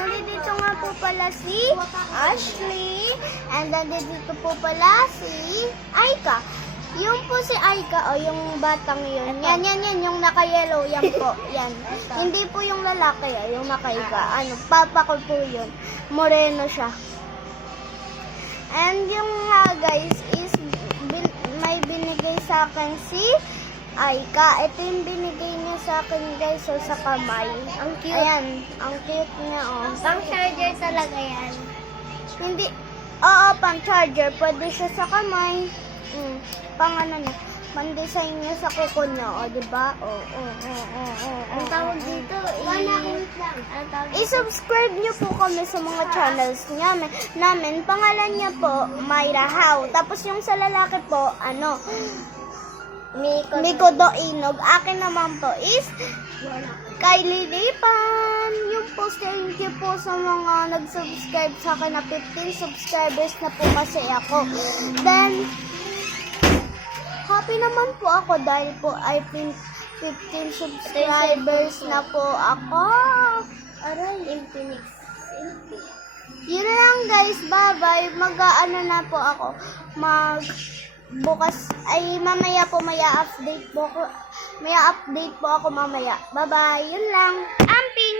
nandito nga po pala si Ashley. And nandito po pala si Aika. Yung po si Aika, o yung batang yun. Yan, yung naka-yellow, yan po. Yan. Hindi po yung lalaki, yung naka-Aika. Papa ko po yun. Moreno siya. And yung guys, is may binigay sa akin si Aika. Ito yung binigay niya sa akin guys, so sa kamay. Ang cute. Ayan, ang cute niya, oh. Pang charger talaga yan. Hindi, oo, pang charger. Pwede siya sa kamay. Pang na, pang-design niya sa kuko niya, o, diba? Ang tawag dito, Ang tawag i-subscribe niyo po kami sa mga channels namin. Pangalan niya po, Myra How. Tapos yung sa lalaki po, Miko Do Inog. Akin naman po is Kylie Lipan. Yung po, thank you po sa mga nag-subscribe sa akin na 15 subscribers na po kasi ako. Then, happy naman po ako dahil po ay 15 subscribers na po ako. Aray, Infinix. Yun lang guys, bye-bye. Na po ako. Bukas, ay mamaya po may update po ako. May update po ako mamaya. Bye-bye. Yun lang. Amping!